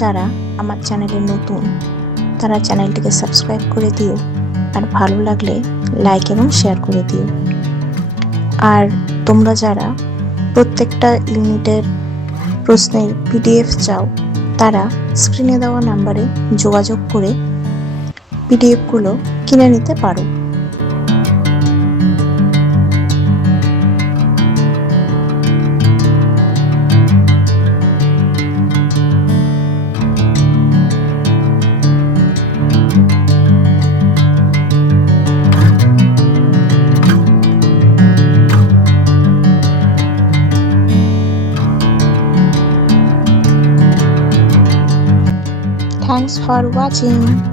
যারা আমার চ্যানেলে নতুন তারা চ্যানেলটিকে সাবস্ক্রাইব করে দিও, আর ভালো লাগলে লাইক এবং শেয়ার করে দিও। আর তোমরা যারা প্রত্যেকটা ইউনিটের প্রশ্নের পিডিএফ চাও তারা স্ক্রিনে দেওয়া নাম্বারে যোগাযোগ করে পিডিএফগুলো কিনে নিতে পারো। Thanks for watching.